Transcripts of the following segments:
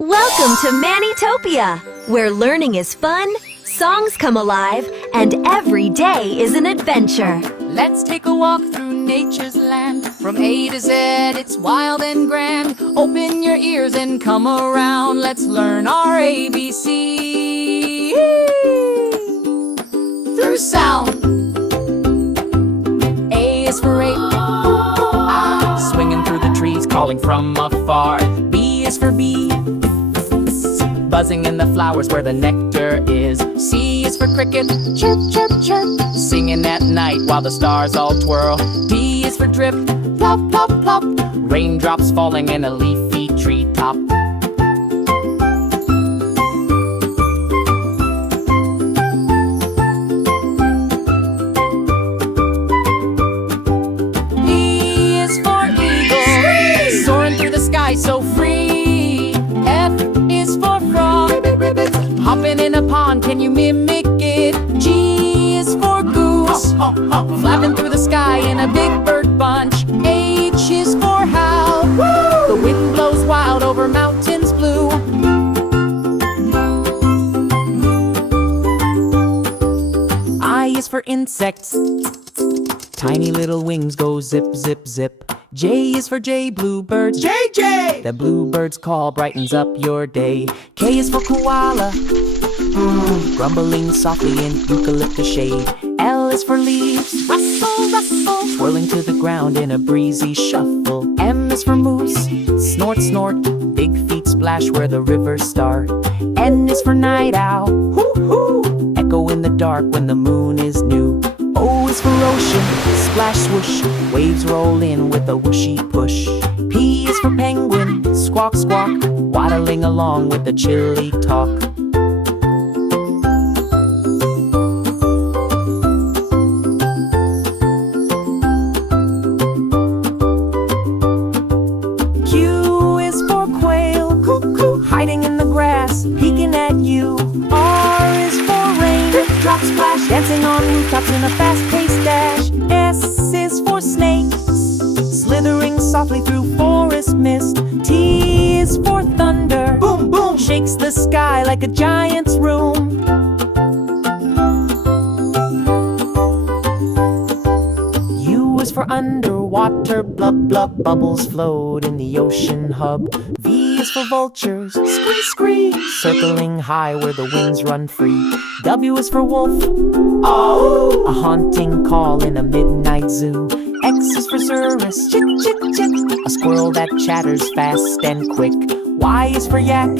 Welcome to Manitopia, where learning is fun, songs come alive, and every day is an adventure. Let's take a walk through nature's land. From A to Z, it's wild and grand. Open your ears and come around. Let's learn our ABC through sound. A is for ape, swinging through the trees, calling from afar. B is for bee, buzzing in the flowers where the nectar is. C is for cricket, chirp, chirp, chirp, singing at night while the stars all twirl. D is for drip, plop, plop, plop, raindrops falling in a leafy treetop. E is for eagle, soaring through the sky so free. F is for frog, hopping in a pond, can you mimic it? G is for goose, flapping through the sky in a big bird bunch. H is for howl, the wind blows wild over mountains blue. I is for insects, tiny little wings go zip, zip, zip. J is for jay, bluebirds, JJ! The bluebird's call brightens up your day. K is for koala, grumbling softly in eucalyptus shade. L is for leaves, rustle, rustle, swirling to the ground in a breezy shuffle. M is for moose, snort, snort, big feet splash where the rivers start. N is for night owl, hoo, hoo, echo in the dark when the moon is new. O is for ocean, splash swoosh, waves roll in with a whooshy push. P is for penguin, squawk squawk, waddling along with the chilly talk. Q is for quail, cuckoo, hiding in the grass, peeking at you. R is for rain, drop splash, dancing on rooftops in a fast-paced dash. S is for snakes, slithering softly through forest mist. T is for thunder, boom, boom, shakes the sky like a giant's room. U is for underwater, blub, blub, bubbles float in the ocean hub. V is for vultures, scree, scree, circling high where the winds run free. W is for wolf, oh, a haunting call in a midnight zoo. X is for cirrus, chick, chick, chick, a squirrel that chatters fast and quick. Y is for yak,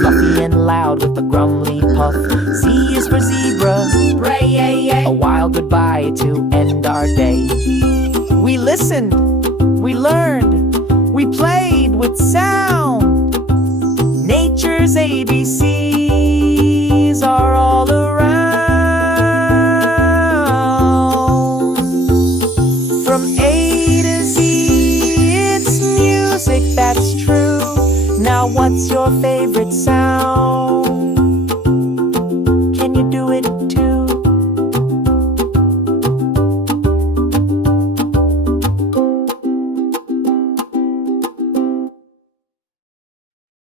fluffy and loud with a grumbly puff. Z is for zebra, bray, a wild goodbye to end our day. We listened, we learned, we played with sound. Nature's ABC.